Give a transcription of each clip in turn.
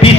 20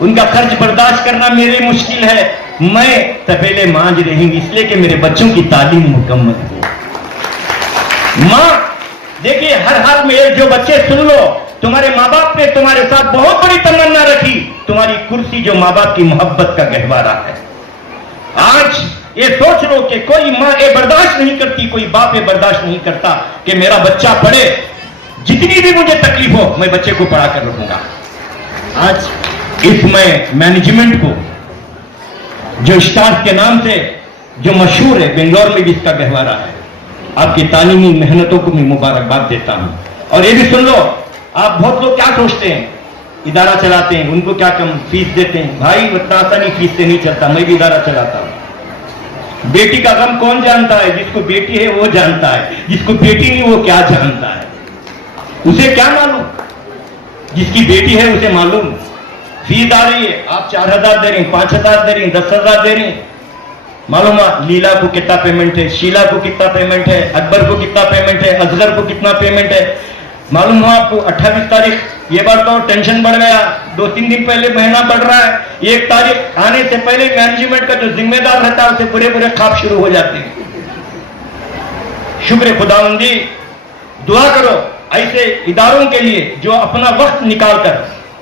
ان کا خرچ برداشت کرنا میرے مشکل ہے. میں تپیلے مانج رہی ہوں اس لیے کہ میرے بچوں کی تعلیم مکمل ہو. ماں دیکھیے ہر حال میں جو بچے سن لو, تمہارے ماں باپ نے تمہارے ساتھ بہت بڑی تمنا رکھی. تمہاری کرسی جو ماں باپ کی محبت کا گہوارہ ہے. آج یہ سوچ لو کہ کوئی ماں یہ برداشت نہیں کرتی, کوئی باپ یہ برداشت نہیں کرتا کہ میرا بچہ پڑھے, جتنی بھی مجھے تکلیف ہو میں بچے کو پڑھا کر رکھوں گا. آج اس میں مینجمنٹ کو جو اسٹارز کے نام سے جو مشہور ہے, بنگلور میں بھی اس کا گہوارہ ہے, آپ کی تعلیمی محنتوں کو میں مبارکباد دیتا ہوں. اور یہ بھی سن لو, آپ بہت لوگ کیا سوچتے ہیں ادارہ چلاتے ہیں ان کو کیا کم فیس دیتے ہیں. بھائی اتنا آسانی فیس سے نہیں چلتا, میں بھی ادارہ چلاتا ہوں. بیٹی کا غم کون جانتا ہے؟ جس کو بیٹی ہے وہ جانتا ہے, جس کو بیٹی نہیں وہ کیا جانتا ہے. اسے کیا معلوم, جس کی بیٹی ہے اسے معلوم. فیس آ رہی ہے, آپ 4,000 دے رہے ہیں, 5,000 دے رہے ہیں, 10,000 دے رہے ہیں. معلوم ہے لیلا کو کتنا پیمنٹ ہے, شیلا کو کتنا پیمنٹ ہے, اکبر کو کتنا پیمنٹ ہے, اصغر کو کتنا پیمنٹ ہے. معلوم ہو آپ کو 28 تاریخ, یہ بار تو ٹینشن بڑھ گیا, 2-3 دن پہلے مہینہ بڑھ رہا ہے. 1 تاریخ آنے سے پہلے مینجمنٹ کا جو ذمہ دار رہتا ہے اسے برے خواب شروع ہو جاتے ہیں. شکر خداوندی, دعا کرو ایسے اداروں کے لیے جو اپنا وقت نکال کر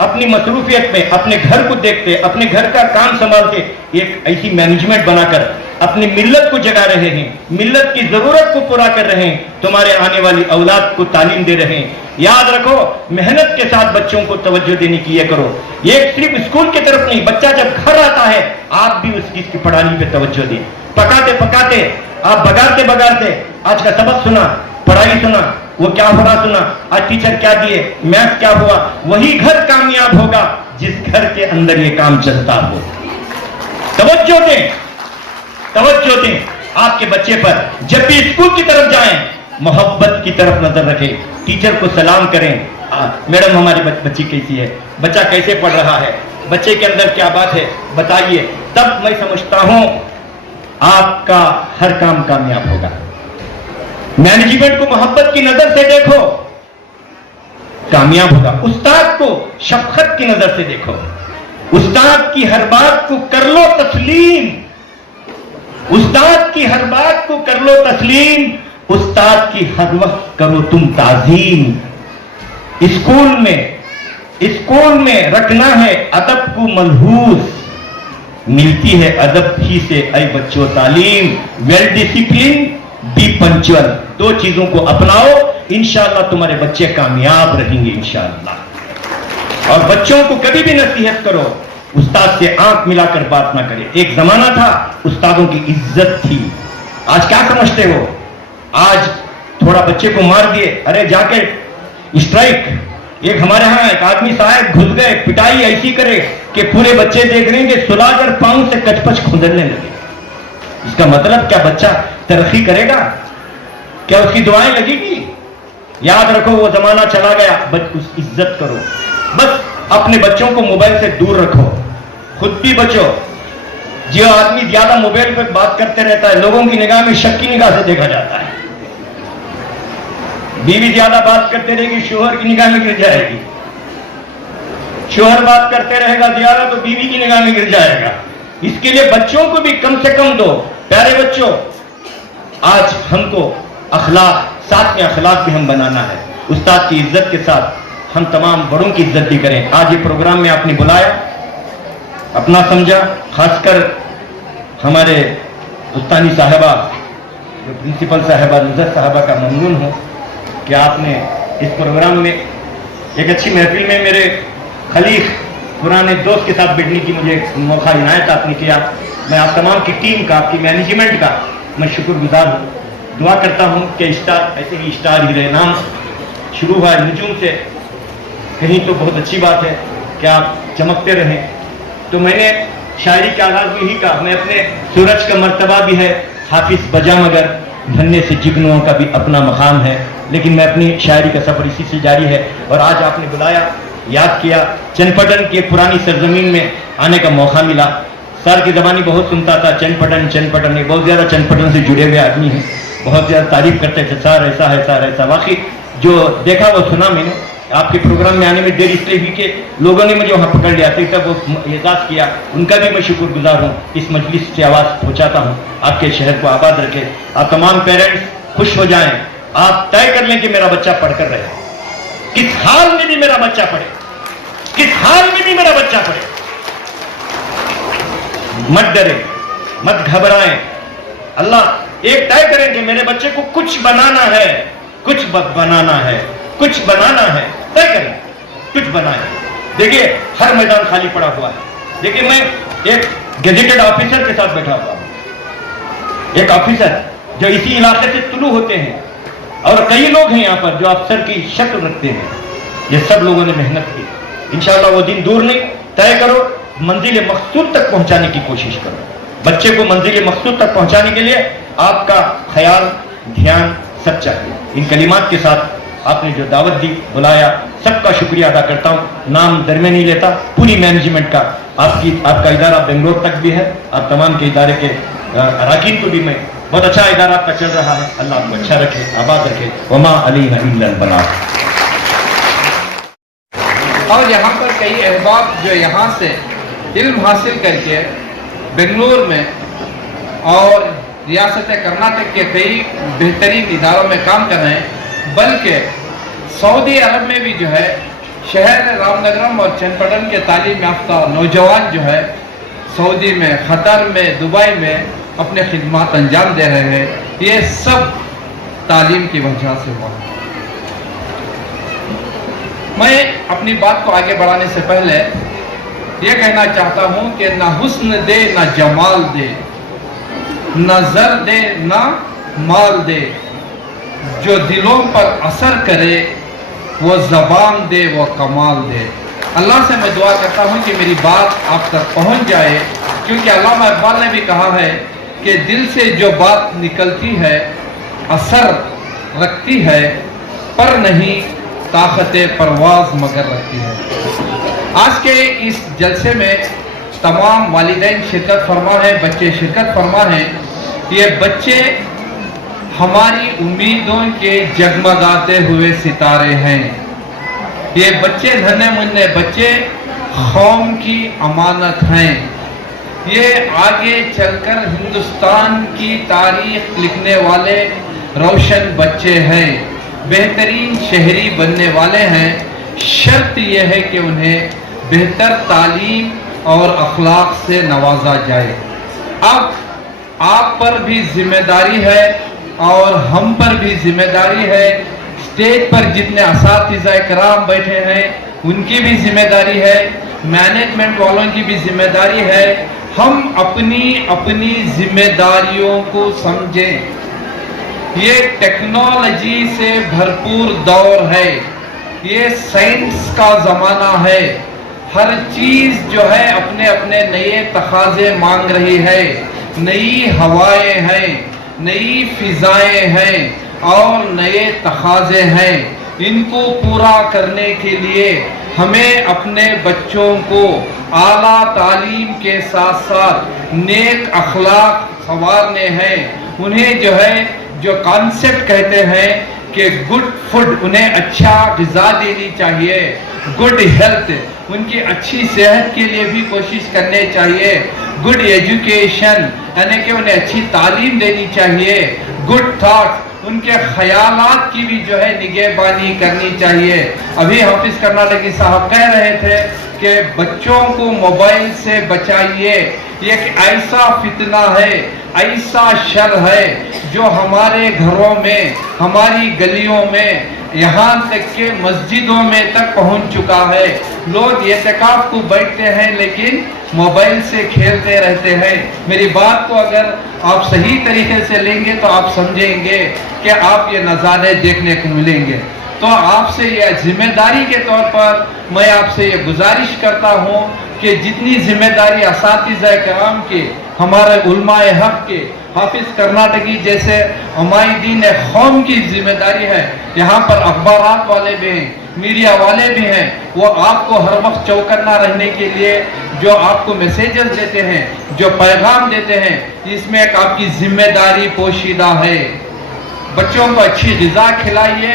اپنی مصروفیت میں اپنے گھر کو دیکھتے, اپنے گھر کا کام سنبھالتے, ایک ایسی مینجمنٹ بنا کر اپنی ملت کو جگا رہے ہیں, ملت کی ضرورت کو پورا کر رہے ہیں, تمہارے آنے والی اولاد کو تعلیم دے رہے ہیں. یاد رکھو محنت کے ساتھ بچوں کو توجہ دینے کی یہ کرو. یہ صرف اسکول کی طرف نہیں, بچہ جب گھر آتا ہے آپ بھی اس کی پڑھائی پہ توجہ دیں. پکاتے پکاتے آپ بگاڑتے بگاڑتے آج کا سبق سنا, پڑھائی سنا, وہ کیا ہو رہا سنا, آج ٹیچر کیا دیے, میتھ کیا ہوا. وہی گھر کامیاب ہوگا جس گھر کے اندر یہ کام چلتا ہو. توجہ دیں, توجہ دیں آپ کے بچے پر. جب بھی اسکول کی طرف جائیں محبت کی طرف نظر رکھیں, ٹیچر کو سلام کریں, میڈم ہماری بچی کیسی ہے, بچہ کیسے پڑھ رہا ہے, بچے کے اندر کیا بات ہے بتائیے. تب میں سمجھتا ہوں آپ کا ہر کام کامیاب ہوگا. مینجمنٹ کو محبت کی نظر سے دیکھو, کامیاب ہوگا. استاد کو شفقت کی نظر سے دیکھو, استاد کی ہر بات کو کر لو تسلیم, استاد کی ہر بات کو کر لو تسلیم, استاد کی ہر وقت کرو تم تعظیم. اسکول میں رکھنا ہے ادب کو ملحوظ, ملتی ہے ادب ہی سے اے بچوں تعلیم. ویل ڈسپلن, بی پنچول, 2 چیزوں کو اپناؤ, انشاءاللہ تمہارے بچے کامیاب رہیں گے انشاءاللہ. اور بچوں کو کبھی بھی نصیحت کرو, استاد سے آنکھ ملا کر بات نہ کرے. ایک زمانہ تھا استادوں کی عزت تھی, آج کیا سمجھتے ہو؟ آج تھوڑا بچے کو مار دیے, ارے جا کے اسٹرائک. ایک ہمارے ہاں ایک آدمی صاحب گھس گئے, پٹائی ایسی کرے کہ پورے بچے دیکھ رہے ہیں کہ سلا کر پاؤں سے کچ پچ کھودنے لگے. اس کا مطلب کیا بچہ ترقی کرے گا؟ کیا اس کی دعائیں لگے گی؟ یاد رکھو وہ زمانہ چلا گیا. اس عزت کرو, بس اپنے بچوں کو موبائل سے دور رکھو, خود بھی بچو. جو آدمی زیادہ موبائل پر بات کرتے رہتا ہے لوگوں کی نگاہ میں شک کی نگاہ سے دیکھا جاتا ہے. بیوی زیادہ بات کرتے رہے گی شوہر کی نگاہ میں گر جائے گی, شوہر بات کرتے رہے گا زیادہ تو بیوی کی نگاہ میں گر جائے گا. اس کے لیے بچوں کو بھی کم سے کم دو. پیارے بچوں, آج ہم کو اخلاق, ساتھ میں اخلاق بھی ہم بنانا ہے. استاد کی عزت کے ساتھ ہم تمام بڑوں کی عزت بھی کریں. آج یہ پروگرام میں آپ نے بلایا, اپنا سمجھا, خاص کر ہمارے استانی صاحبہ جو پرنسپل صاحبہ نظر صاحبہ کا ممنون ہوں کہ آپ نے اس پروگرام میں ایک اچھی محفل میں میرے خلیق پرانے دوست کے ساتھ بیٹھنے کی مجھے موقع عنایت آپ نے کیا. میں آپ تمام کی ٹیم کا, آپ کی مینجمنٹ کا میں شکر گزار ہوں. دعا کرتا ہوں کہ اسٹار ایسے ہی اسٹار ہی رہے. نام شروع ہوا ہے نجوم سے, کہیں تو بہت اچھی بات ہے کہ آپ چمکتے رہیں. تو میں نے شاعری کے آغاز میں ہی کہا, میں اپنے سورج کا مرتبہ بھی ہے حافظ بجا مگر بھرنے سے جگنوں کا بھی اپنا مقام ہے. لیکن میں اپنی شاعری کا سفر اسی سے جاری ہے. اور آج آپ نے بلایا, یاد کیا, چن پٹن کی ایک پرانی سرزمین میں آنے کا موقع ملا. سر کی زبانی بہت سنتا تھا, چن پٹن یہ بہت زیادہ چن پٹن سے جڑے ہوئے آدمی ہیں, بہت زیادہ تعریف کرتے تھے, سر ایسا ہے سر ایسا. واقعی جو دیکھا وہ سنا میں نے. آپ کے پروگرام میں آنے میں دیر اس لیے ہوئی کہ لوگوں نے مجھے وہاں پکڑ لیا تھا، تب وہ اعزاز کیا، ان کا بھی میں شکر گزار ہوں. اس مجلس سے آواز پہنچاتا ہوں. آپ کے شہر کو آباد رکھے. آپ تمام پیرنٹس خوش ہو جائیں. آپ طے کر لیں کہ میرا بچہ پڑھ کر رہے. کس حال میں بھی میرا بچہ پڑھے، کس حال میں بھی میرا بچہ پڑھے. مت ڈریں، مت گھبرائیں. اللہ ایک طے کریں کہ میرے بچے کو کچھ بنانا ہے، کچھ بنانا ہے، کچھ بنانا ہے. طے کریں، کچھ بنائیں. دیکھیے ہر میدان خالی پڑا ہوا ہے. دیکھیے میں ایک گیزیٹڈ آفیسر کے ساتھ بیٹھا ہوا ہوں، ایک آفیسر جو اسی علاقے سے طلوع ہوتے ہیں، اور کئی لوگ ہیں یہاں پر جو افسر کی شکل رکھتے ہیں. یہ سب لوگوں نے محنت کی. انشاءاللہ وہ دن دور نہیں. طے کرو، منزل مقصود تک پہنچانے کی کوشش کرو. بچے کو منزل مقصود تک پہنچانے کے لیے آپ کا خیال، دھیان سب چاہیے. ان کلمات کے ساتھ آپ نے جو دعوت دی، بلایا، سب کا شکریہ ادا کرتا ہوں. نام در میں نہیں لیتا، پوری مینجمنٹ کا. آپ کا ادارہ بنگلور تک بھی ہے. آپ تمام کے ادارے کے اراکین کو بھی میں بہت اچھا ادارہ آپ کا چل رہا ہے. اللہ آپ کو اچھا رکھے، آباد رکھے. وما علینا الا البلاغ. اور یہاں پر کئی احباب جو یہاں سے علم حاصل کر کے بنگلور میں اور ریاست کرناٹک کے کئی بہترین اداروں میں کام کر رہے ہیں، بلکہ سعودی عرب میں بھی جو ہے شہر رام نگرم اور چنپٹن کے تعلیم یافتہ نوجوان جو ہے سعودی میں، قطر میں، دبئی میں اپنے خدمات انجام دے رہے ہیں. یہ سب تعلیم کی وجہ سے ہوا. میں اپنی بات کو آگے بڑھانے سے پہلے یہ کہنا چاہتا ہوں کہ نہ حسن دے نہ جمال دے، نہ زر دے نہ مال دے، جو دلوں پر اثر کرے وہ زبان دے وہ کمال دے. اللہ سے میں دعا کرتا ہوں کہ میری بات آپ تک پہنچ جائے، کیونکہ علامہ اقبال نے بھی کہا ہے کہ دل سے جو بات نکلتی ہے اثر رکھتی ہے، پر نہیں طاقت پرواز مگر رکھتی ہے. آج کے اس جلسے میں تمام والدین شرکت فرما ہیں، بچے شرکت فرما ہیں. یہ بچے ہماری امیدوں کے جگمگاتے ہوئے ستارے ہیں. یہ بچے ننھے منھے بچے قوم کی امانت ہیں. یہ آگے چل کر ہندوستان کی تاریخ لکھنے والے روشن بچے ہیں، بہترین شہری بننے والے ہیں. شرط یہ ہے کہ انہیں بہتر تعلیم اور اخلاق سے نوازا جائے. اب آپ پر بھی ذمہ داری ہے اور ہم پر بھی ذمہ داری ہے. اسٹیج پر جتنے اساتذہ کرام بیٹھے ہیں ان کی بھی ذمہ داری ہے، مینجمنٹ والوں کی بھی ذمہ داری ہے. ہم اپنی ذمہ داریوں کو سمجھیں. یہ ٹیکنالوجی سے بھرپور دور ہے، یہ سائنس کا زمانہ ہے. ہر چیز جو ہے اپنے اپنے نئے تقاضے مانگ رہی ہے. نئی ہوائیں ہیں، نئی فضائیں ہیں اور نئے تقاضے ہیں. ان کو پورا کرنے کے لیے ہمیں اپنے بچوں کو اعلیٰ تعلیم کے ساتھ ساتھ نیک اخلاق سنوارنے ہیں. انہیں جو ہے جو کانسیپٹ کہتے ہیں کہ گڈ فوڈ، انہیں اچھا غذا دینی چاہیے. گڈ ہیلتھ، ان کی اچھی صحت کے لیے بھی کوشش کرنے چاہیے. گڈ ایجوکیشن، یعنی کہ انہیں اچھی تعلیم دینی چاہیے. گڈ تھاٹس، ان کے خیالات کی بھی جو ہے نگہبانی کرنی چاہیے. ابھی حافظ کرناٹکی صاحب کہہ رہے تھے کہ بچوں کو موبائل سے بچائیے. یہ ایک ایسا فتنہ ہے، ایسا شر ہے جو ہمارے گھروں میں، ہماری گلیوں میں، یہاں تک کہ مسجدوں میں تک پہنچ چکا ہے. لوگ اعتکاف کو بیٹھتے ہیں لیکن موبائل سے کھیلتے رہتے ہیں. میری بات کو اگر آپ صحیح طریقے سے لیں گے تو آپ سمجھیں گے کہ آپ یہ نظارے دیکھنے کو ملیں گے. تو آپ سے یہ ذمہ داری کے طور پر میں آپ سے یہ گزارش کرتا ہوں کہ جتنی ذمہ داری اساتذہ کرام کے، ہمارے علماء حق کے، حافظ کرناٹکی جیسے عمائدین قوم کی ذمہ داری ہے، یہاں پر اخبارات والے بھی ہیں، میڈیا والے بھی ہیں، وہ آپ کو ہر وقت چوکنا رہنے کے لیے جو آپ کو میسیجز دیتے ہیں، جو پیغام دیتے ہیں، اس میں ایک آپ کی ذمہ داری پوشیدہ ہے. بچوں کو اچھی غذا کھلائیے،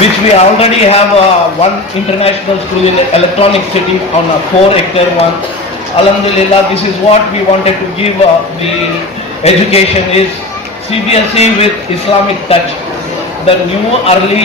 Which we already have one international school in Electronic City on a 4-hectare one. Alhamdulillah, this is what we wanted to give the education is CBSE with Islamic touch. The new early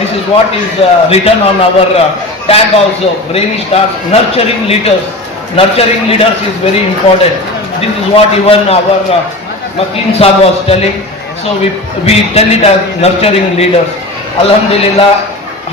This is what is written on our tag also. Brainy stars, nurturing leaders. Nurturing leaders is very important. This is what even our Makin Sahab was telling. So we tell it as nurturing leaders. Alhamdulillah,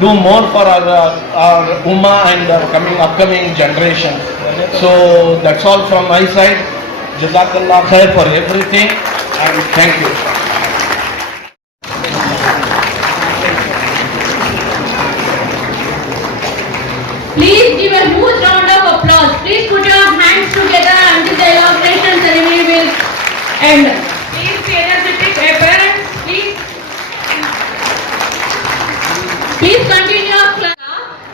do more for our ummah and upcoming generation. So that's all from my side. Jazakallah khair for everything and thank you. Please give a huge round of applause. Please put your hands together until the inauguration ceremony will end. Please be energetic, parents. Please continue your class.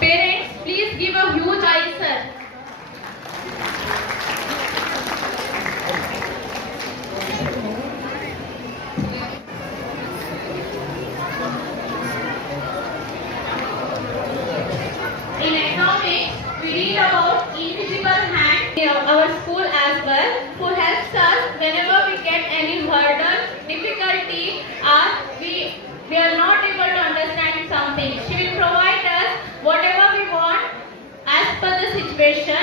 Parents, please give a huge aye, sir. In economics, we read about invisible hand in our school as well, who helps us whenever we get any hurdle, difficulty, or we are not able to understand something. She will provide us whatever we want as per the situation.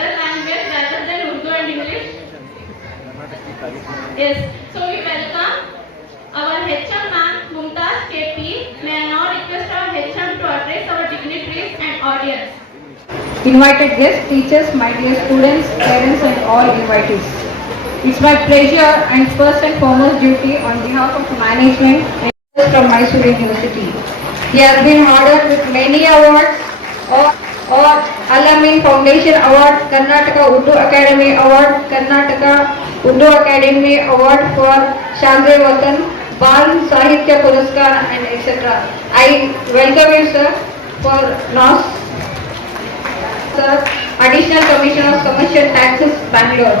Language rather than Urdu and English. Yes, so we welcome our HM ma'am Mumtaz KP. May I now request our HM to address our dignitaries and audience. Invited guests, teachers, my dear students, parents and all invitees. It's my pleasure and first and foremost duty on behalf of management and from Mysore University. He has been honored with many awards or Al-Amin Foundation Award, Karnataka Urdu Academy Award, Karnataka Urdu Academy Award for Shazre Watan, Bal Sahitya Puraskar and etc. I welcome you sir for NOS. Sir, Additional Commissioner of Commercial Taxes, Bangalore.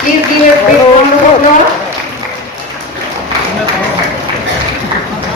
Please give a big round of applause.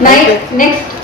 Next,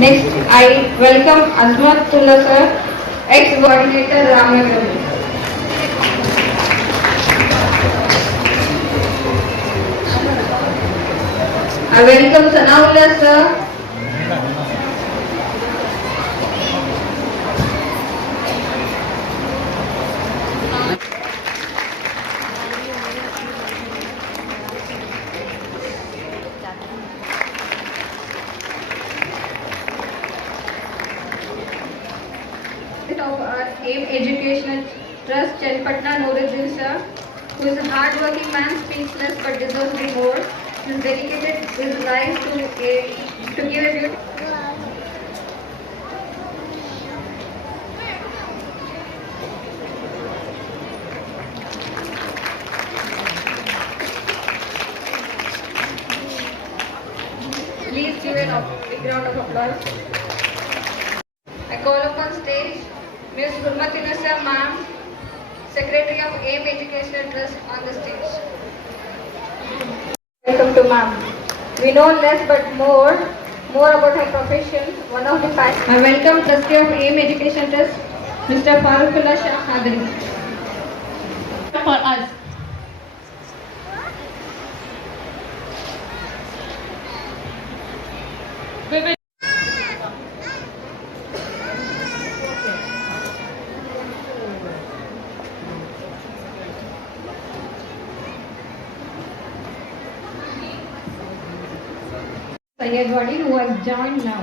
Next, I welcome Azmatullah sir, ex-coordinator Ramnagar. I welcome Sanaullah sir. Of our AIM Educational Trust, Chenpatna Nuruddin sir, who is a hard-working man, speaks less but deserves the more. He has dedicated his life to give a beautiful. Please give a big round of applause. I call upon stage Ms. Hurmati Nasa ma'am, Secretary of AIM Educational Trust on the stage. Welcome to ma'am. We know less but more about her profession. One of the facts. I welcome Trustee of AIM Education Trust, Mr. Farooqullah Shah Hadri. For us. We will Sayyadwadi, who has joined now.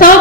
100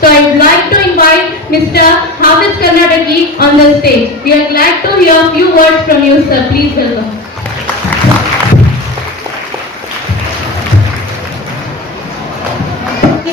So I would like to invite Mr. Hafiz Karnataki on the stage. We are glad to hear a few words from you, sir. Please welcome.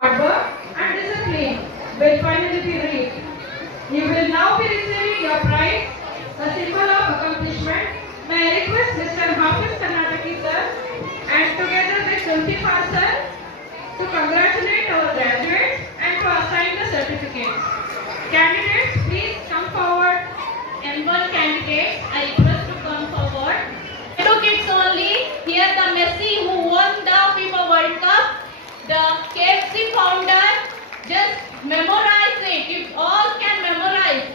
And discipline will finally be reached. You will now be receiving your prize, a symbol of accomplishment. May I request Mr. Hafiz Karnataki sir and together with Sulfifa sir to congratulate our graduates and to assign the certificates. Candidates, please come forward. N1 candidates, I request to come forward. here the Messi who won the FIFA World Cup, the KFC founder, just memorize it. You all can memorize.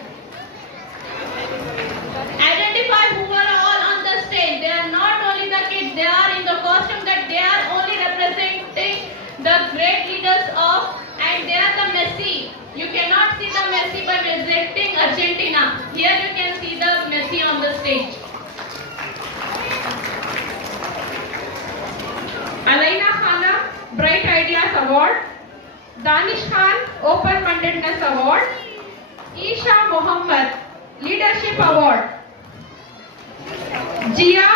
Identify who are all on the stage. They are not only the kids, they are in the costume that they are only representing the great leaders of, and they are the Messi. You cannot see the Messi by representing Argentina. Here you can see the Messi on the stage. Alaina Khana, Bright Ideas Award. Danish Khan, Open-Mindedness Award. Isha Mohammed, Leadership Award. Jia,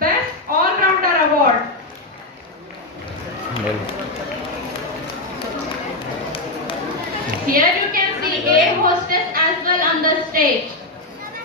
Best All-Rounder Award. Here you can see air hostess as well on the stage.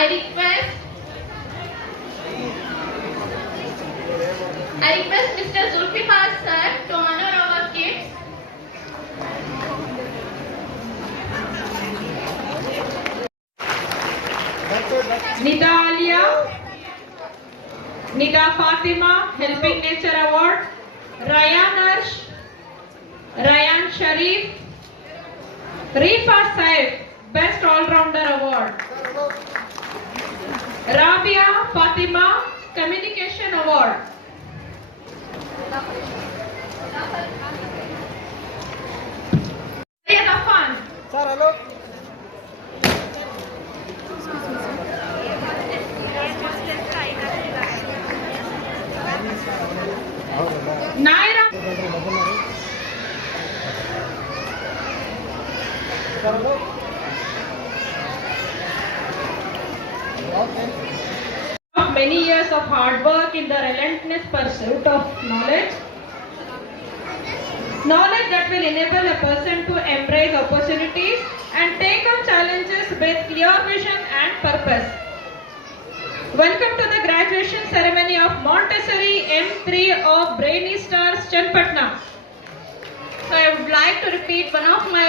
I request Mr. Zulfikar sir to honor our kids. Nida Alia, Nida Fatima, Helping Nature Award. Ryan Arsh, Ryan Sharif, Rifa Saif, Best All-Rounder Award. Rabia Fatima, Communication Award. Afan, Sir, hello. Naira, Sir, hello. of many years of hard work in the relentless pursuit of knowledge. Knowledge that will enable a person to embrace opportunities and take on challenges with clear vision and purpose. Welcome to the graduation ceremony of Montessori M3 of Brainy Stars, Chenpatna. So I would like to repeat one of my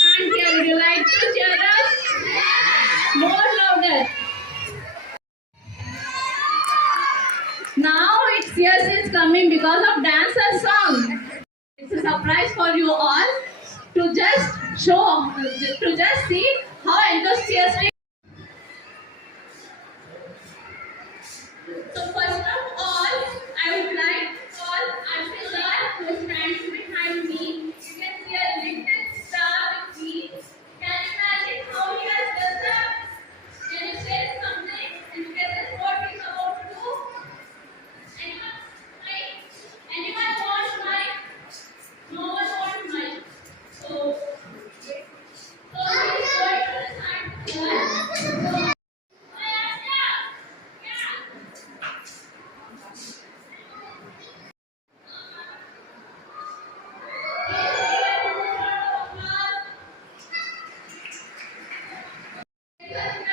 can't hear you. Like to cheer us more louder. Now it's yes is coming because of dancer song. It's a surprise for you all to just see how enthusiastic. So first of all, I would like to call Arshila who is standing behind me. You can see a little star with me. Can you imagine how he has done that? Can you say something and guess what he's about to do? Anyone wants mic? No one wants mic. So he's going to recite one. Yeah.